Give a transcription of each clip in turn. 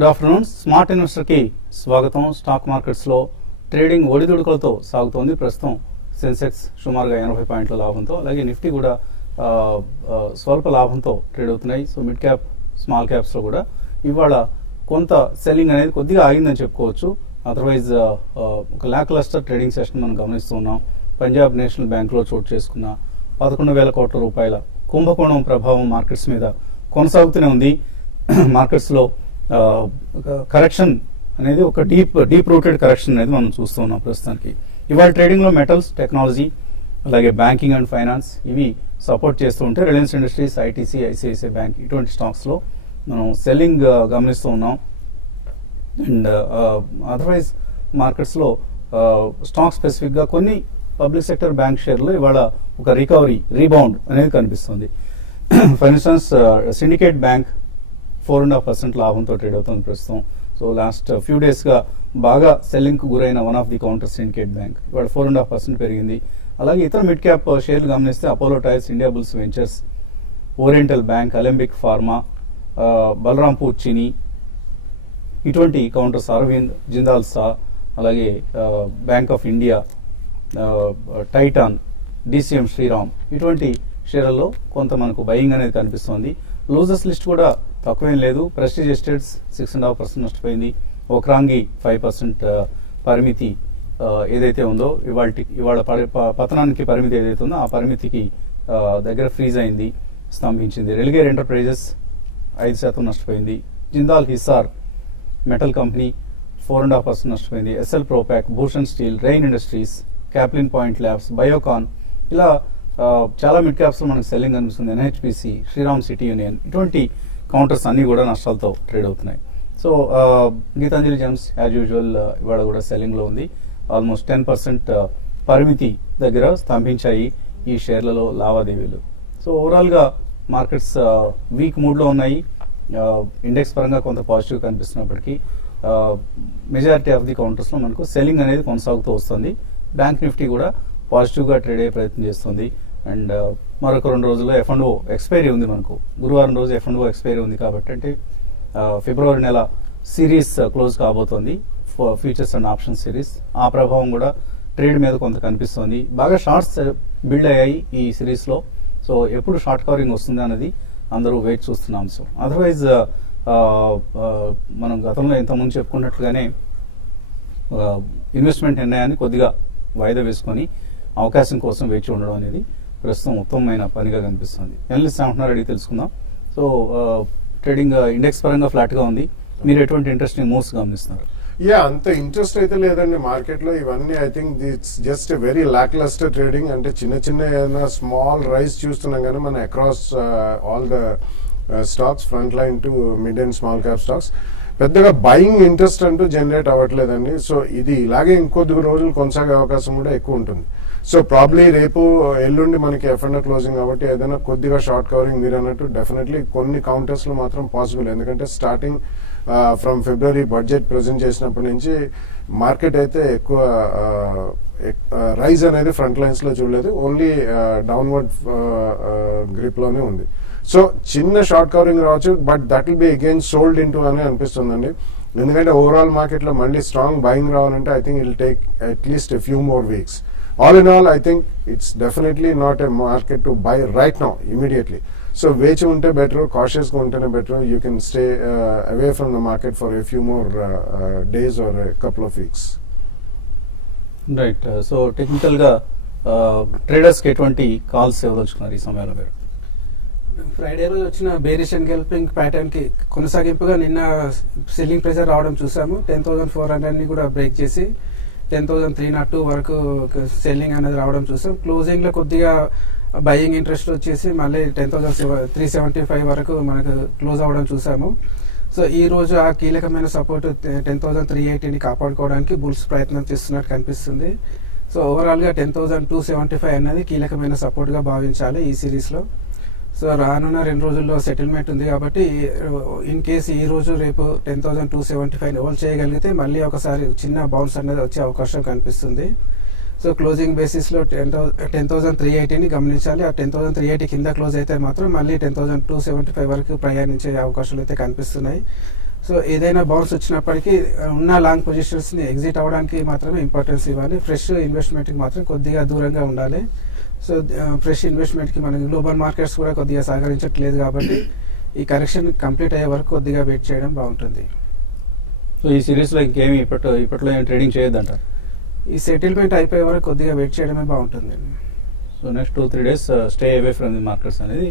Good afternoon. Smart investor కి స్వాగతం. Stock markets లో ట్రేడింగ్ ఒడిదుడుకులతో సాగుతోంది. ప్రస్తుతం సెన్సెక్స్ సుమారుగా 80 పాయింట్ల లాభంతో, అలాగే నిఫ్టీ కూడా స్వల్ప లాభంతో ట్రేడ్ అవుతున్నాయి. So mid cap small caps లో కూడా ఇవాళ కొంత సెల్లింగ్ అనేది కొద్దిగా ఆగిందని చెప్పుకోవచ్చు. అదర్వైజ్ ఒక ల్యాక్ లస్టర్ ట్రేడింగ్ సెషన్ మనం గమనిస్తూ ఉన్నాం. పంజాబ్ నేషనల్ బ్యాంక్ లో చోటు చేసుకున్న 11,000 కోట్ల రూపాయల కుంభకోణం ప్రభావం మార్కెట్స్ మీద కొనసాగుతూనే ఉంది. మార్కెట్స్ లో కరెక్షన్ అనేది ఒక డీప్ రూటెడ్ కరెక్షన్ అనేది మనం చూస్తూ ఉన్నాం ప్రస్తుతానికి. ఇవాళ ట్రేడింగ్ లో మెటల్స్, టెక్నాలజీ, అలాగే బ్యాంకింగ్ అండ్ ఫైనాన్స్ ఇవి సపోర్ట్ చేస్తూ ఉంటే Reliance industries, ITC, ICICI bank ఇటువంటి స్టాక్స్ లో మనం సెల్లింగ్ గమనిస్తూ ఉన్నాం. అండ్ అదర్వైజ్ మార్కెట్స్ లో స్టాక్ స్పెసిఫిక్ గా కొన్ని పబ్లిక్ సెక్టర్ బ్యాంక్ షేర్లో ఇవాళ ఒక రీబౌండ్ అనేది కనిపిస్తుంది. ఫర్ ఇన్స్టెన్స్ సిండికేట్ బ్యాంక్ 4.5% లాభంతో ట్రేడ్ అవుతుంది ప్రస్తుతం. సో లాస్ట్ ఫ్యూ డేస్ గా బాగా సెల్లింగ్ కు గురైన one of the counter Syndicate Bank ఇవాళ 4.5% పెరిగింది. అలాగే ఇతర మిడ్ క్యాప్ షేర్లు గమనిస్తే Apollo Tyres, Indiabulls Ventures, Oriental Bank, Alembic Pharma, Balrampur Chini ఇటువంటి కౌంటర్స్, అరవింద్, జిందాల్ సా, అలాగే Bank of India, Titan, DCM Shriram ఇటువంటి షేర్లలో కొంత మనకు బయింగ్ అనేది కనిపిస్తోంది. లూజర్స్ లిస్ట్ కూడా తక్కువేం లేదు. ప్రెస్టీజ్ ఎస్టేట్స్ 6.5% నష్టపోయింది. ఓక్రాంగి 5% పరిమితి ఏదైతే ఉందో ఇవాళ పతనానికి పరిమితి ఏదైతే ఉందో ఆ పరిమితికి దగ్గర ఫ్రీజ్ అయింది, స్తంభించింది. రెలిగేర్ ఎంటర్ప్రైజెస్ 5% నష్టపోయింది. జిందాల్ హిసార్ మెటల్ కంపెనీ 4.5% నష్టపోయింది. Essel Propack, Bhushan steel, rain industries, Caplin point labs, Biocon ఇలా చాలా మిడ్ క్యాప్స్ లో మనకు సెల్లింగ్ కనిపిస్తుంది. ఎన్హెచ్పిసి, శ్రీరామ్ సిటీ యూనియన్ ఇటువంటి కౌంటర్స్ అన్ని కూడా నష్టాలతో ట్రేడ్ అవుతున్నాయి. So Gitanjali gems as usual ఇవాళ కూడా సెల్లింగ్ లో ఉంది. ఆల్మోస్ట్ 10% పరిమితి దగ్గర స్తంభించాయి ఈ షేర్లలో లావాదేవీలు. సో ఓవరాల్ గా మార్కెట్స్ వీక్ మూడ్ లో ఉన్నాయి. ఇండెక్స్ పరంగా కొంత పాజిటివ్ కనిపిస్తున్నప్పటికీ మెజారిటీ ఆఫ్ ది కౌంటర్స్ లో మనకు సెల్లింగ్ అనేది కొనసాగుతూ వస్తుంది. బ్యాంక్ నిఫ్టీ కూడా పాజిటివ్ గా ట్రేడ్ అయ్యే ప్రయత్నం చేస్తుంది. అండ్ మరొక 2 రోజుల్లో F&O ఎక్స్పైరీ ఉంది. మనకు గురువారం రోజు F&O ఎక్స్పైరీ ఉంది కాబట్టి అంటే ఫిబ్రవరి నెల సిరీస్ క్లోజ్ కాబోతోంది, ఫ్యూచర్స్ అండ్ ఆప్షన్ సిరీస్. ఆ ప్రభావం కూడా ట్రేడ్ మీద కొంత కనిపిస్తోంది. బాగా షార్ట్స్ బిల్డ్ అయ్యాయి ఈ సిరీస్ లో. సో ఎప్పుడు షార్ట్ కవరింగ్ వస్తుంది అన్నది అందరూ వెయిట్ చూస్తున్న అంశం. అదర్వైజ్ మనం గతంలో ఇంతకుముందు చెప్పుకున్నట్లుగానే ఇన్వెస్ట్మెంట్ నిర్ణయాన్ని కొద్దిగా వాయిదా వేసుకొని అవకాశం కోసం వేచి ఉండడం అనేది ప్రస్తుతం ఉత్తమమైన పనిగా కనిపిస్తుంది. ఎనలిస్ట్ ఏమంటున్నారు అడిగి తెలుసుకుందాం. సో ట్రేడింగ్ ఇండెక్స్ పరంగా ఫ్లాట్ గా ఉంది. మీరు ఎటువంటి ఇంట్రెస్టింగ్ మూవ్స్ గమనిస్తున్నారు? అంత ఇంట్రెస్ట్ అయితే లేదండి మార్కెట్ లో. ఇవన్నీ I think it's just very lacklustre trading. అంటే చిన్న ఏదైనా స్మాల్ రైజ్ చూస్తున్నాం కానీ మనం across all the stocks, front line to mid and small cap stocks పెద్దగా బయింగ్ ఇంట్రెస్ట్ అంటూ జనరేట్ అవ్వట్లేదండి. సో ఇది ఇలాగే ఇంకొద్ది రోజులు కొనసాగే అవకాశం కూడా ఎక్కువ ఉంటుంది. సో ప్రాబ్లీ రేపు ఎల్లుండి మనకి F&O క్లోజింగ్ కాబట్టి ఏదైనా కొద్దిగా షార్ట్ కవరింగ్ మీరు అన్నట్టు డెఫినెట్లీ కొన్ని కౌంటర్స్ లో మాత్రం పాసిబుల్. ఎందుకంటే starting from February budget present చేసినప్పటి నుంచి మార్కెట్ అయితే ఎక్కువ రైజ్ అనేది ఫ్రంట్ లైన్స్ లో చూడలేదు, ఓన్లీ డౌన్వర్డ్ గ్రిప్ లోనే ఉంది. సో చిన్న షార్ట్ కవరింగ్ రావచ్చు, but that will be again sold in to అని అనిపిస్తుందండి. ఎందుకంటే ఓవరాల్ మార్కెట్ లో మళ్ళీ స్ట్రాంగ్ బయింగ్ రావాలంటే I think it will take at least a few more weeks. All in all, I think it's definitely not a market to buy right now, immediately. So, వేచి ఉంటే better, cautious గా ఉంటేనే better. You can stay away from the market for a few more days or a couple of weeks. Right. So technical గా traders కి ఎటువంటి calls ఇవ్వదలుచుకున్నారు ఈ సమయంలో మీరు? ఫ్రైడే రోజు వచ్చిన బేరిష్ అండ్ గెల్పింగ్ ప్యాటర్న్ కి కొనసాగింపుగా నిన్న సెల్లింగ్ ప్రెషర్ రావడం చూసాము. 10,400 ని కూడా బ్రేక్ చేసి 10,302 వరకు సెల్లింగ్ అనేది రావడం చూసాం. క్లోజింగ్ లో కొద్దిగా బయింగ్ ఇంట్రెస్ట్ వచ్చేసి మళ్ళీ 10,375 వరకు మనకు క్లోజ్ అవ్వడం చూసాము. సో ఈ రోజు ఆ కీలకమైన సపోర్ట్ 10,380ని కాపాడుకోవడానికి బుల్స్ ప్రయత్నం చేస్తున్నట్టు కనిపిస్తుంది. సో ఓవరాల్ గా 10,275 అనేది కీలకమైన సపోర్ట్ గా భావించాలి ఈ సిరీస్ లో. సో రానున్న 2 రోజుల్లో సెటిల్మెంట్ ఉంది కాబట్టి ఇన్ కేసు ఈ రోజు రేపు 10,275 హోల్డ్ చేయగలిగితే మళ్ళీ ఒకసారి చిన్న బౌన్స్ అనేది వచ్చే అవకాశం కనిపిస్తుంది. సో క్లోజింగ్ బేసిస్ లో 10,380ని గమనించాలి. ఆ 10,380 కింద క్లోజ్ అయితే మాత్రం మళ్ళీ 10,275 వరకు ప్రయాణించే అవకాశాలు అయితే కనిపిస్తున్నాయి. సో ఏదైనా బౌన్స్ వచ్చినప్పటికీ ఉన్న లాంగ్ పొజిషన్స్ని ఎగ్జిట్ అవ్వడానికి మాత్రమే ఇంపార్టెన్స్ ఇవ్వాలి. ఫ్రెష్ ఇన్వెస్ట్మెంట్కి మాత్రం కొద్దిగా దూరంగా ఉండాలి. సో ఫ్రెష్ ఇన్వెస్ట్మెంట్కి మనకి గ్లోబల్ మార్కెట్స్ కూడా కొద్దిగా సహకరించట్లేదు కాబట్టి ఈ కరెక్షన్ కంప్లీట్ అయ్యే వరకు కొద్దిగా వెయిట్ చేయడం బాగుంటుంది. సో ఈ సిరీస్లో ఇంకేమి ఇప్పట్లో ఏమి ట్రేడింగ్ చేయొద్దంటారు? ఈ సెటిల్మెంట్ అయిపోయే వరకు కొద్దిగా వెయిట్ చేయడమే బాగుంటుంది. So next 2-3 days stay away from the markets అనేది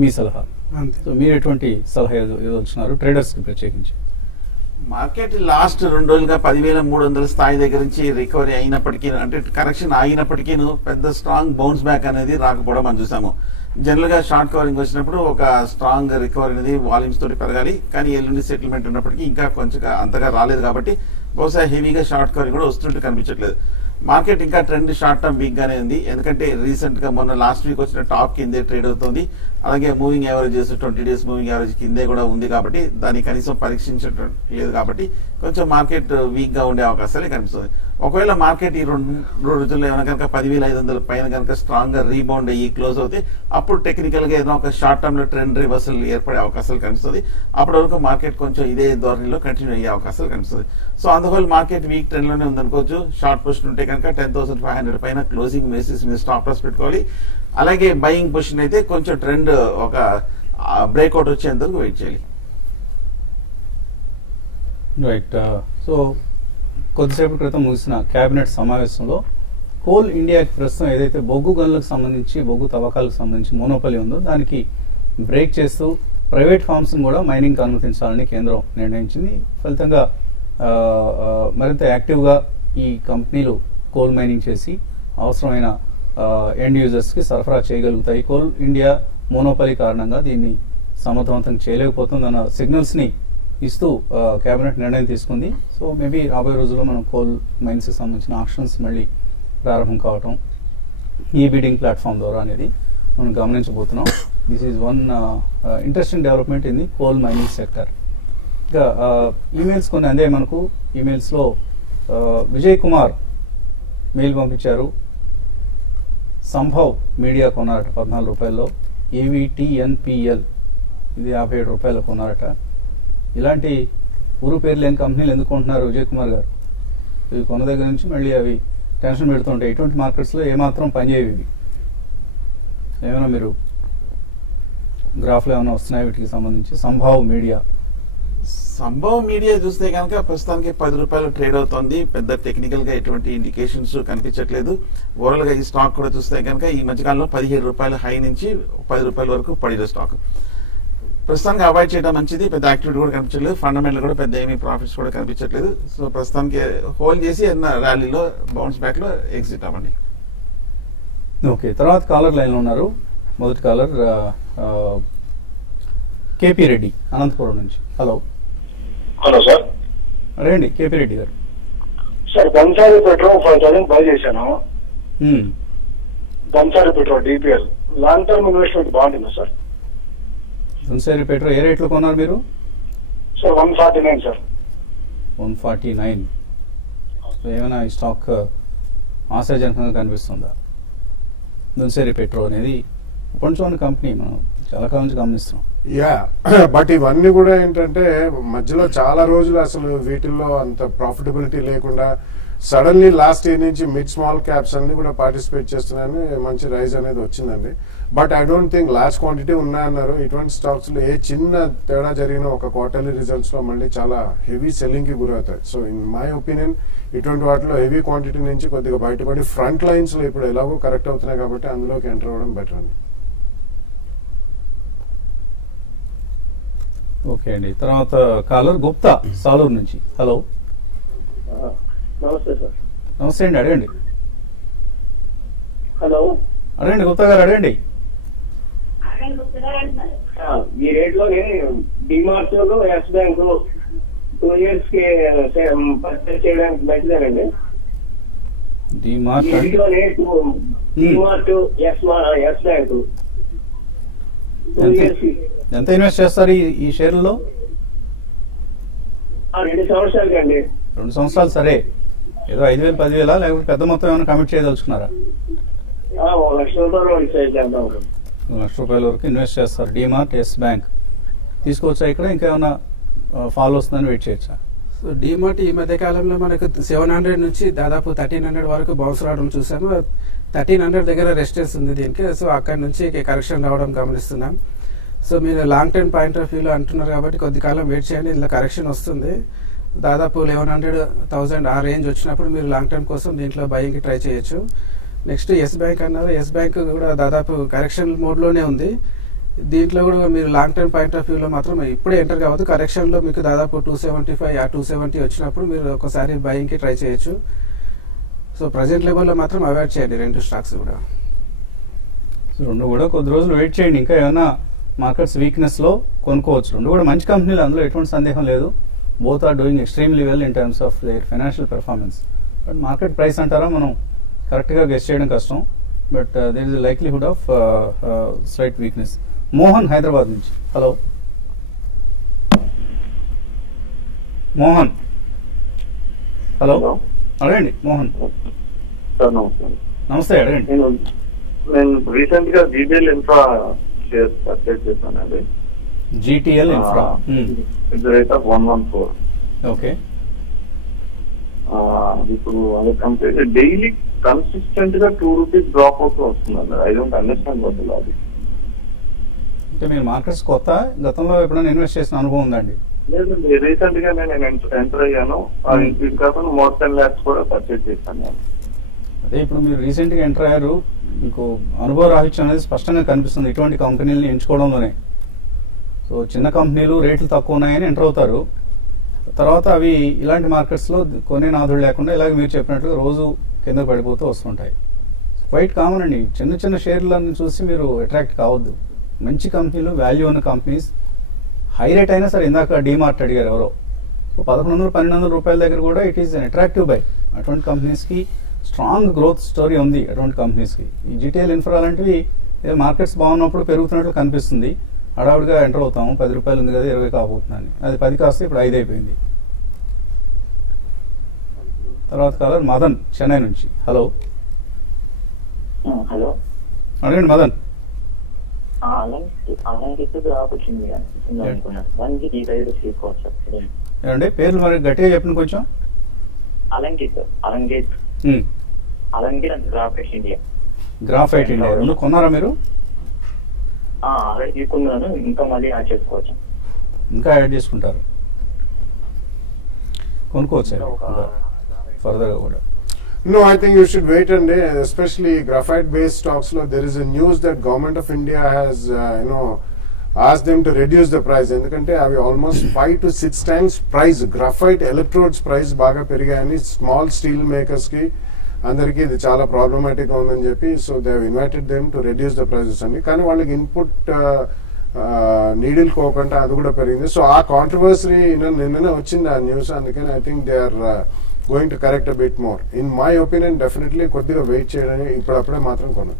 మీ సలహా. అంతే. సో మీరు ఎటువంటి సలహా ఇవ్వదలుచున్నారు ట్రేడర్స్కి ప్రత్యేకించి? మార్కెట్ లాస్ట్ 2 రోజులుగా 10,300 స్థాయి దగ్గర నుంచి రికవరీ అయినప్పటికీ, అంటే కరెక్షన్ ఆగినప్పటికీ పెద్ద స్ట్రాంగ్ బౌన్స్ బ్యాక్ అనేది రాకపోవడం మనం చూసాము. జనరల్ గా షార్ట్ కవరింగ్ వచ్చినప్పుడు ఒక స్ట్రాంగ్ రికవరీ అనేది వాల్యూమ్స్ తోటి పెరగాలి, కానీ ఎల్లుండి సెటిల్మెంట్ ఉన్నప్పటికీ ఇంకా కొంచెం అంతగా రాలేదు కాబట్టి బహుశా హెవీగా షార్ట్ కవరింగ్ కూడా వస్తుంటే కనిపించట్లేదు. మార్కెట్ ఇంకా ట్రెండ్ షార్ట్ టర్మ్ వీక్ గానే ఉంది, ఎందుకంటే రీసెంట్ గా మొన్న లాస్ట్ వీక్ వచ్చిన టాప్ కిందే ట్రేడ్ అవుతుంది. అలాగే moving averages 20 days moving average కిందే కూడా ఉంది కాబట్టి దాన్ని కనీసం పరీక్షించడం లేదు కాబట్టి కొంచెం మార్కెట్ వీక్ గా ఉండే అవకాశాలే కనిపిస్తుంది. ఒకవేళ మార్కెట్ ఈ 2 రోజుల్లో ఏమైనా కనుక 10,500 పైన కనుక స్ట్రాంగ్ గా రీబౌండ్ అయ్యి క్లోజ్ అవుతే అప్పుడు టెక్నికల్ గా ఏదైనా ఒక షార్ట్ టర్మ్ లో ట్రెండ్ రివర్సల్ ఏర్పడే అవకాశాలు కనిపిస్తుంది. అప్పటి వరకు మార్కెట్ కొంచెం ఇదే ధోరణిలో కంటిన్యూ అయ్యే అవకాశాలు కనిపిస్తుంది. సో అందువల్ల మార్కెట్ వీక్ ట్రెండ్ లోనే ఉందనుకోవచ్చు. షార్ట్ పొజిషన్ ఉంటే కనుక 10,500 పైన క్లోజింగ్ బేసిస్ మీద స్టాప్ లాస్ పెట్టుకోవాలి. అలాగే బయింగ్ పొజిషన్ అయితే కొంచెం ట్రెండ్ ఒక బ్రేక్అవుట్ వచ్చేందుకు వెయిట్ చేయాలి. రైట్. సో కొద్దిసేపటి క్రితం ముగిసిన కేబినెట్ సమావేశంలో కోల్ ఇండియాకి ప్రస్తుతం ఏదైతే బొగ్గు గనులకు సంబంధించి, బొగ్గు తవ్వకాలకు సంబంధించి మోనోపలి ఉందో దానికి బ్రేక్ చేస్తూ ప్రైవేట్ ఫార్మ్స్ కూడా మైనింగ్ అనుమతించాలని కేంద్రం నిర్ణయించింది. ఫలితంగా మరింత యాక్టివ్గా ఈ కంపెనీలు కోల్ మైనింగ్ చేసి అవసరమైన ఎండ్ యూజర్స్కి సరఫరా చేయగలుగుతాయి. కోల్ ఇండియా మోనోపలి కారణంగా దీన్ని సమర్థవంతంగా చేయలేకపోతుందన్న సిగ్నల్స్ని ఇస్తూ కేబినెట్ నిర్ణయం తీసుకుంది. సో మేబీ రాబోయే రోజుల్లో మనం కోల్ మైన్స్కి సంబంధించిన ఆక్షన్స్ మళ్ళీ ప్రారంభం కావటం ఈ బిడ్డింగ్ ప్లాట్ఫామ్ ద్వారా అనేది మనం గమనించబోతున్నాం. This is one interesting development in the coal mining sector. ఇంకా ఈమెయిల్స్ కొన్ని అందే మనకు. ఈమెయిల్స్లో విజయ్ కుమార్ మెయిల్ పంపించారు. సంభవ్ మీడియా కొన్నారట 14 రూపాయల్లో. AVTNPL ఇది 57 రూపాయలు కొన్నారట. ఇలాంటి ఊరు పేరు లేని కంపెనీలు ఎందుకు కొంటున్నారు విజయ్ కుమార్ గారు? ఇవి కొన్న దగ్గర నుంచి మళ్ళీ అవి టెన్షన్ పెడుతుంటాయి. ఇటువంటి మార్కెట్స్లో ఏమాత్రం పనిచేయవి ఇవి. ఏమైనా మీరు గ్రాఫ్లో ఏమైనా వస్తున్నాయి వీటికి సంబంధించి? సంభవ్ మీడియా చూస్తే కనుక ప్రస్తుతానికి 10 రూపాయలు ట్రేడ్ అవుతోంది. పెద్ద టెక్నికల్ గా ఎటువంటి ఇండికేషన్స్ కనిపించట్లేదు. ఓవరాల్ గా ఈ స్టాక్ కూడా చూస్తే కనుక ఈ మధ్యకాలంలో 17 రూపాయల హై నుంచి 10 రూపాయల వరకు పడిన స్టాక్. ప్రస్తుతానికి అవాయిడ్ చేయడం మంచిది. పెద్ద యాక్టివిటీ కూడా కనిపించట్లేదు. ఫండమెంటల్ కూడా పెద్ద ఏమీ ప్రాఫిట్స్ కూడా కనిపించట్లేదు. సో ప్రస్తుతానికి హోల్డ్ చేసి ర్యాలీలో బౌన్స్ బ్యాక్ లో ఎగ్జిట్ అవ్వండి. ఓకే. తర్వాత కాలర్ లైన్ లో ఉన్నారు. మొదటి కాలర్ కేపీ రెడ్డి అనంతపురం నుంచి. Hello sir. అదేండి కేపీ రెడ్డి గారు. సార్ బంసారి పెట్రోల్ 5,000 బై చేశాను. Bansari petrol DPL long term investment బాగుంటుందా సార్? బంసారి పెట్రోల్ ఏ రేట్లో కొన్నారు మీరు? Sir 149 sir. 149. ఏమైనా ఈ స్టాక్ ఆశాజనకంగా కనిపిస్తుందా? బంసారి పెట్రోల్ అనేది ప్రపంచంలోని కంపెనీ, మనం చాలా కాలం నుంచి గమనిస్తున్నాం. బట్ ఇవన్నీ కూడా ఏంటంటే మధ్యలో చాలా రోజులు అసలు వీటిల్లో అంత ప్రాఫిటబిలిటీ లేకుండా సడన్లీ లాస్ట్ ఇయర్ నుంచి మిడ్ స్మాల్ క్యాప్స్ అన్ని కూడా పార్టిసిపేట్ చేస్తున్నాయని మంచి రైజ్ అనేది వచ్చిందండి. But I don't think large quantity ఉన్నాయన్నారు. ఇటువంటి స్టాక్స్ లో ఏ చిన్న తేడా జరిగిన ఒక క్వార్టర్లీ రిజల్ట్స్ లో మళ్ళీ చాలా హెవీ సెల్లింగ్ కి గురవుతాయి. సో ఇన్ మై ఒపీనియన్ ఇటువంటి వాటిలో హెవీ క్వాంటిటీ నుంచి కొద్దిగా బయటపడి ఫ్రంట్ లైన్స్ లో ఇప్పుడు ఎలాగో కరెక్ట్ అవుతున్నాయి కాబట్టి అందులోకి ఎంటర్ అవ్వడం బెటర్ అండి. ఓకే అండి. తర్వాత కాలర్ గుప్తా సాలూరు నుంచి. హలో నమస్తే సార్. నమస్తే అండి. అడగండి. హలో అడగండి గుప్తా గారు, అడగండి. ఈ రేట్ లో డిమార్ట్ ఎస్ బ్యాంక్ 2 years కి పర్చేస్ చేయడానికి మంచిదేనండి. డిమార్ట్ ఎస్ బ్యాంక్ 2 years కి ఎంత ఇన్వెస్ట్ చేస్తారు ఈ షేర్లలో? 2 సంవత్సరాలకి అండి. 2 సంవత్సరాలు. సరే, ఏదో 5,000 10,000 లేకపోతే పెద్ద మొత్తం ఏమైనా కమిట్ చేయదలుచుకున్నారా? 1,00,000 రూపాయలు 1,00,000 రూపాయల వరకు ఇన్వెస్ట్ చేస్తారు. డిమార్ట్ ఎస్ బ్యాంక్ తీసుకోవచ్చా? ఇక్కడ ఇంకా ఏమైనా ఫాల్ వస్తుందని వెయిట్ చేయొచ్చా? సో డిమార్ట్ ఈ మధ్య కాలంలో మనకు 700 నుంచి దాదాపు 1300 వరకు బౌన్స్ రావడం చూసాము. 1300 దగ్గర రెసిస్టెన్స్ ఉంది దీనికి. సో అక్కడ నుంచి కరెక్షన్ రావడం గమనిస్తున్నాం. సో మీరు లాంగ్ టర్మ్ పాయింట్ ఆఫ్ వ్యూలో అంటున్నారు కాబట్టి కొద్ది కాలం వెయిట్ చేయండి, ఇందులో కరెక్షన్ వస్తుంది. దాదాపు 1100-1000 ఆ రేంజ్ వచ్చినప్పుడు మీరు లాంగ్ టర్మ్ కోసం దీంట్లో బయింగ్కి ట్రై చేయొచ్చు. నెక్స్ట్ ఎస్ బ్యాంక్ అన్నారు. ఎస్ బ్యాంక్ కూడా దాదాపు కరెక్షన్ మోడ్లోనే ఉంది. దీంట్లో కూడా మీరు లాంగ్ టర్మ్ పాయింట్ ఆఫ్ వ్యూలో మాత్రం ఇప్పుడే ఎంటర్ కావద్దు. కరెక్షన్లో మీకు దాదాపు 275 ఆ 270 వచ్చినప్పుడు మీరు ఒకసారి బయింగ్కి ట్రై చేయొచ్చు. సో ప్రజెంట్ లెవెల్లో మాత్రం అవాయిడ్ చేయండి రెండు స్టాక్స్ కూడా. సో రెండు కూడా కొద్ది రోజులు వెయిట్ చేయండి. ఇంకా ఏమైనా మార్కెట్స్ వీక్నెస్లో కొనుక్కోవచ్చు. రెండు కూడా మంచి కంపెనీలు, అందులో ఎటువంటి సందేహం లేదు. Both are doing extremely well in terms of their financial performance. But market price అంటారా మనం కరెక్ట్గా గెస్ చేయడం కష్టం. But there is likelihood of slight weakness. Mohan Hyderabad నుంచి. హలో మోహన్. హలో అడగండి మోహన్. సార్ నమస్తే. నమస్తే, అడగండి. నేను రీసెంట్ గా జీటీఎల్ ఇన్ఫ్రా షేర్స్ పర్చేజ్ చేశానండి. GTL infra the rate of 114. Okay. ఇప్పుడు అది కంప్లీట్ డైలీ కన్సిస్టెంట్ గా 2 రూపీస్ డ్రాప్ అవుతూ వస్తుందండి. ఐ డోంట్ అండర్స్టాండ్ వాట్ అది. అంటే మీరు మార్కెట్స్ కొత్త, గతంలో ఎప్పుడైనా ఇన్వెస్ట్ చేసిన అనుభవం ఉందండి? లేదండి, రీసెంట్ గా నేను ఎంటర్ అయ్యాను. ఇది కాకుండా మోర్ 10 lakhs కూడా పర్చేజ్ చేశాను. అదే ఇప్పుడు మీరు రీసెంట్ గా ఎంటర్ అయ్యారు, మీకు అనుభవ రాహిత్యం అనేది స్పష్టంగా కనిపిస్తుంది ఇటువంటి కంపెనీలను ఎంచుకోవడంలోనే. సో చిన్న కంపెనీలు రేట్లు తక్కువ ఉన్నాయని ఎంటర్ అవుతారు. తర్వాత అవి ఇలాంటి మార్కెట్స్లో కొనే నాదుడు లేకుండా ఇలాగ మీరు చెప్పినట్టుగా రోజు కింద పడిపోతూ వస్తుంటాయి. క్వైట్ కామన్ అండి. చిన్న చిన్న షేర్లను చూసి మీరు అట్రాక్ట్ కావద్దు. మంచి కంపెనీలు, వాల్యూ ఉన్న కంపెనీస్, హై రేట్ అయినా సరే, ఇందాక డీమార్ట్ అడిగారు ఎవరో, సో 1100-1200 రూపాయల దగ్గర కూడా it is an attractive by. అటువంటి కంపెనీస్కి స్ట్రాంగ్ గ్రోత్ స్టోరీ ఉంది. అటువంటి కంపెనీస్కి ఈ జీటీఎల్ ఇన్ఫ్రా లాంటివి మార్కెట్స్ బాగున్నప్పుడు పెరుగుతున్నట్లు కనిపిస్తుంది. హడావుడిగా ఎంటర్ అవుతాము, 10 రూపాయలు ఉంది కదా 20 కాబోతుందని. అది 10 కాస్త ఇప్పుడు 5 అయిపోయింది. తర్వాత కాలర్ మదన్ చెన్నై నుంచి. హలో హలో అడగండి మదన్. ఏమండి పేర్లు మరి గట్టిగా చెప్పండి కొంచెం. గ్రాఫైట్ ఇండియా రెండు కొన్నారా మీరు? తీసుకున్నాను, ఇంకా మళ్ళీ యాడ్ చేసుకోవచ్చు. ఇంకా యాడ్ చేసుకుంటారు, కొనుక్కోవచ్చు ఫర్దర్గా కూడా. No, I think you should wait and especially graphite-based stocks. There is a news that Government of India has, asked them to reduce the price. ఎందుకంటే అవి almost 5 to 6 times price, graphite electrodes price బాగా పెరిగాయని small steel makers కి అందరికీ ఇది చాలా problematic గా ఉందని చెప్పి, so they have invited them to reduce the prices అని. కానీ వాళ్ళకి ఇన్పుట్ నీడిల్ కోకంటే అది కూడా పెరిగింది. సో ఆ కాంట్రవర్సరీ నిన్ననే వచ్చింది ఆ న్యూస్. అందుకని I think they are going to correct a bit more. In my opinion, definitely కొద్దిగా వెయిట్ చేయడానికి ఇప్పుడప్పుడే మాత్రం కొను.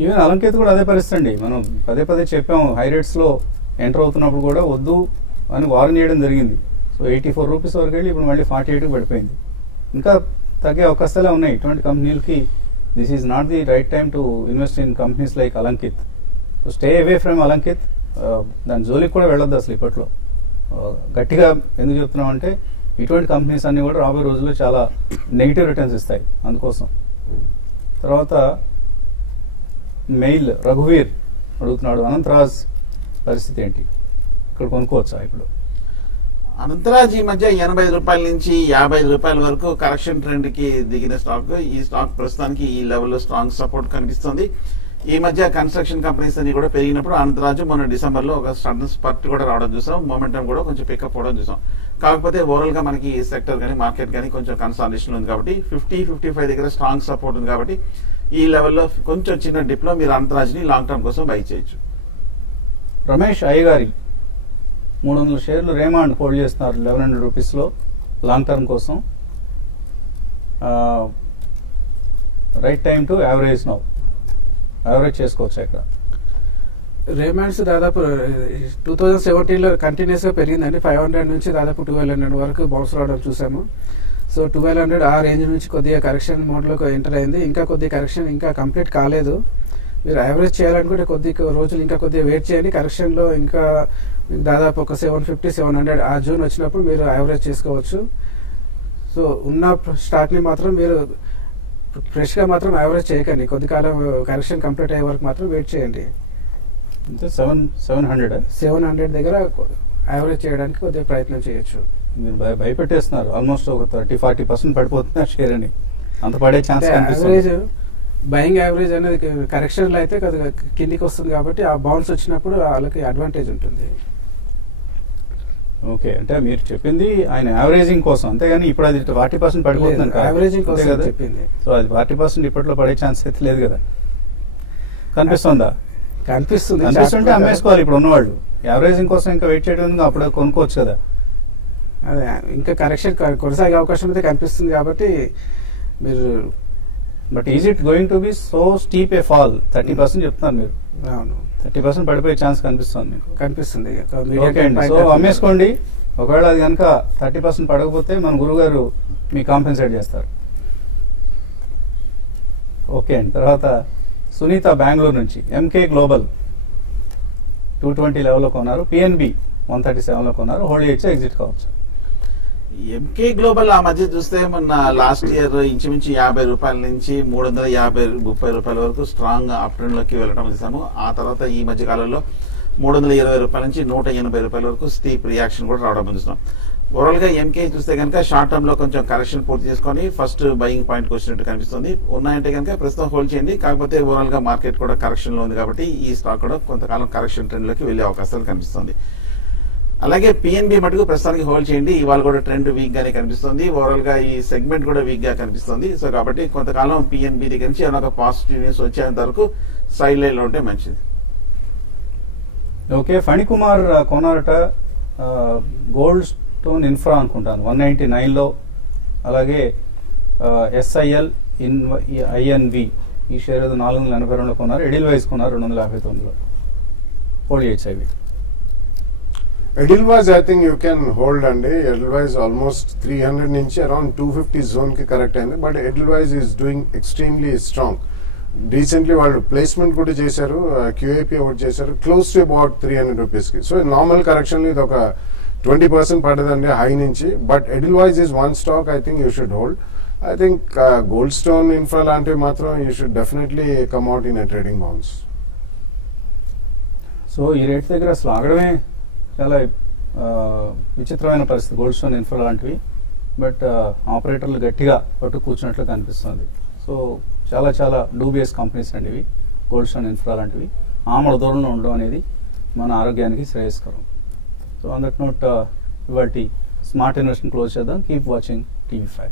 ఈవెన్ అలంకేత్ కూడా అదే పరిస్థితి అండి. మనం పదే పదే చెప్పాము, హై రేట్స్ లో ఎంటర్ అవుతున్నప్పుడు కూడా వద్దు అని వార్న్ చేయడం జరిగింది. సో 84 రూపీస్ వరకు వెళ్ళి ఇప్పుడు మళ్ళీ 48కి పడిపోయింది. ఇంకా తగ్గే అవకాశాలే ఉన్నాయి. ఇటువంటి కంపెనీలకి this is not the right time to invest in companies like Alankit. So stay away from Alankit. దాని జోలికి కూడా వెళ్ళొద్దు అసలు ఇప్పట్లో. గట్టిగా ఎందుకు చెప్తున్నాం అంటే ఇటువంటి కంపెనీస్ అన్ని కూడా రాబోయే రోజుల్లో చాలా నెగిటివ్ రిటర్న్స్ ఇస్తాయి, అందుకోసం. తర్వాత మెయిల్ రఘువీర్ అడుగుతున్నాడు, అనంతరాజ్ పరిస్థితి ఏంటి, ఇక్కడ కొనుక్కోవచ్చా ఇప్పుడు? అనంతరాజ్ ఈ మధ్య 85 రూపాయల నుంచి 55 రూపాయల వరకు కరెక్షన్ ట్రెండ్ కి దిగిన స్టాక్. ఈ స్టాక్ ప్రస్తుతానికి ఈ లెవెల్లో స్ట్రాంగ్ సపోర్ట్ కనిపిస్తుంది. ఈ మధ్య కన్స్ట్రక్షన్ కంపెనీస్ అన్ని కూడా పెరిగినప్పుడు అనంతరాజు మొన్న డిసెంబర్ లో ఒక సడన్ స్పర్ట్ కూడా రావడం చూసాం. మొమెంటం కూడా కొంచెం పికప్ అవడం చూసాం. కాకపోతే ఓవరాల్ గా మనకి ఈ సెక్టర్ కానీ మార్కెట్ కానీ కొంచెం కన్సాలిడేషన్ ఉంది కాబట్టి 50-55 దగ్గర స్ట్రాంగ్ సపోర్ట్ ఉంది కాబట్టి ఈ లెవెల్లో కొంచెం చిన్న డిప్ లో మీరు అనంతరాజ్ని లాంగ్ టర్మ్ కోసం బై చేయొచ్చు. రమేష్ అయ్యగారి 300 షేర్లు రేమాండ్ హోల్డ్ చేస్తున్నారు 1100 రూపీస్లో లాంగ్ టర్మ్ కోసం. Right time to average now. Average చేసుకోవచ్చు ఇక్కడ. రేమాండ్స్ దాదాపు 2017లో కంటిన్యూస్ గా పెరిగిందండి. 500 నుంచి దాదాపు 1200 వరకు బౌన్స్ రావడం చూసాము. సో 1200 ఆ రేంజ్ నుంచి కొద్దిగా కరెక్షన్ మోడ్ లో ఎంటర్ అయింది. ఇంకా కొద్దిగా కరెక్షన్ ఇంకా కంప్లీట్ కాలేదు. మీరు యావరేజ్ చేయాలనుకుంటే రోజులు ఇంకా కొద్దిగా వెయిట్ చేయండి. కరెక్షన్లో ఇంకా దాదాపు ఒక 750-700 ఆ జోన్ వచ్చినప్పుడు మీరు యావరేజ్ చేసుకోవచ్చు. సో ఉన్న స్టాక్ని మాత్రం మీరు ఫ్రెష్గా మాత్రం యావరేజ్ చేయకండి. కొద్ది కాలం కరెక్షన్ కంప్లీట్ అయ్యే వరకు మాత్రం వెయిట్ చేయండి. 700 దగ్గర యావరేజ్ చేయడానికి కొద్దిగా ప్రయత్నం చేయొచ్చు. మీరు భయపెట్టేస్తున్నారు. ఆల్మోస్ట్ ఒక 30-40% పడిపోతున్నారు షేర్ అని. అంత పడే ఛాన్స్ యావరేజ్ బయింగ్ యావరేజ్ అనేది కరెక్షన్లో అయితే కొద్దిగా కిందికి వస్తుంది కాబట్టి ఆ బౌన్స్ వచ్చినప్పుడు వాళ్ళకి అడ్వాంటేజ్ ఉంటుంది. ఓకే, అంటే మీరు చెప్పింది ఆయన యావరేజింగ్ కోసం, అంతేగాని ఇప్పుడు అది 40% పడిపోతుంది యావరేజింగ్ కోసం చెప్పింది. సో అది 40% ఇప్పట్లో పడే ఛాన్స్ అయితే లేదు కదా. కనిపిస్తుందా? కనిపిస్తుంటే అమ్మేసుకోవాలి ఇప్పుడు ఉన్నవాళ్ళు. యావరేజింగ్ కోసం ఇంకా వెయిట్ చేయడం అప్పుడు కొనుక్కోవచ్చు కదా. అదే ఇంకా కరెక్షన్ కొనసాగే అవకాశం అయితే కనిపిస్తుంది కాబట్టి మీరు. But is it going to be so steep A fall? 30% చెప్తున్నారు మీరు. అవును, 30% పడిపోయే ఛాన్స్ కనిపిస్తుంది మీకు. కనిపిస్తుంది. ఓకే అండి, సో అమ్మేసుకోండి. ఒకవేళ అది కనుక 30% పడకపోతే మన గురుగారు మీ కాంపెన్సేట్ చేస్తారు. ఓకే అండి, తర్వాత సునీత బెంగళూరు నుంచి ఎంకే గ్లోబల్ 220 లెవెల్లో కొన్నారు. పిఎన్బి 137లో కొన్నారు. హోల్డ్ చేయొచ్చు, ఎగ్జిట్ కావచ్చు. ఎంకే గ్లోబల్ ఆ మధ్య చూస్తే మొన్న లాస్ట్ ఇయర్ ఇంచుమించు 50 రూపాయల నుంచి 350-30 రూపాయల వరకు స్ట్రాంగ్ అప్ ట్రెండ్ లోకి వెళ్ళడం చూసాము. ఆ తర్వాత ఈ మధ్య కాలంలో 320 రూపాయల నుంచి 180 రూపాయల వరకు స్టీప్ రియాక్షన్ కూడా రావడం చూస్తున్నాం. ఓవరాల్ గా ఎంకే చూస్తే కనుక షార్ట్ టర్మ్ లో కొంచెం కరెక్షన్ పూర్తి చేసుకొని ఫస్ట్ బయింగ్ పాయింట్ కి వచ్చినట్టు కనిపిస్తుంది. ఉన్నాయంటే కనుక ప్రస్తుతం హోల్డ్ చేయండి. కాకపోతే ఓవరాల్ గా మార్కెట్ కూడా కరెక్షన్ లో ఉంది కాబట్టి ఈ స్టాక్ కూడా కొంతకాలం కరెక్షన్ ట్రెండ్ లోకి వెళ్లే అవకాశాలు కనిపిస్తుంది. అలాగే పిఎన్బి మటుకు ప్రస్తుతానికి హోల్డ్ చేయండి. ఇవాళ కూడా ట్రెండ్ వీక్ గానే కనిపిస్తుంది. ఓవరాల్ గా ఈ సెగ్మెంట్ కూడా వీక్ గా కనిపిస్తుంది. సో కాబట్టి కొంతకాలం పిఎన్బి దగ్గర నుంచి ఏమైనా పాజిటివ్ న్యూస్ వచ్చేంత వరకు సైడ్ లైన్ లో ఉంటే మంచిది. ఓకే, ఫణికుమార్ కొన్నారట గోల్డ్ స్టోన్ ఇన్ఫ్రా అనుకుంటాను 199లో. అలాగే ఎస్ఐఎల్ ఐఎన్వి ఈ షేర్ 482లో కొన్నారు. ఎడిల్ వైజ్ కొన్నారు 259లో. హోల్డ్ చేయొచ్చు అవి. Edelweiss I think you can hold అండి. Edelweiss almost 300 నుంచి around 250 జోన్ కి కరెక్ట్ అయింది. But Edelweiss is doing extremely strong. Recently వాళ్ళు ప్లేస్మెంట్ కూడా చేశారు, QIP ఒకటి చేశారు, క్లోజ్ టు అబౌట్ 300 రూపీస్ కి. సో నార్మల్ కరెక్షన్ ఇది ఒక 20% పడదండి హై నుంచి. But Edelweiss is one stock I think you should hold. I think gold stone infra లాంటివి మాత్రం you should definitely come out in a trading bounce. So ఈ rate దగ్గర అసలు ఆగడమే చాలా విచిత్రమైన పరిస్థితి గోల్డ్ స్టోన్ ఇన్ఫ్రా లాంటివి. బట్ ఆపరేటర్లు గట్టిగా పట్టు కూర్చున్నట్లు కనిపిస్తుంది. సో చాలా చాలా డూబియస్ కంపెనీస్ అండి ఇవి, గోల్డ్ స్టోన్ ఇన్ఫ్రా లాంటివి. ఆమడ దూరంలో ఉండడం అనేది మన ఆరోగ్యానికి శ్రేయస్కరం. సో ఆన్ దట్ నోట్ ఇవాల్టి స్మార్ట్ ఇన్వెస్ట్మెంట్ క్లోజ్ చేద్దాం. Keep watching TV5.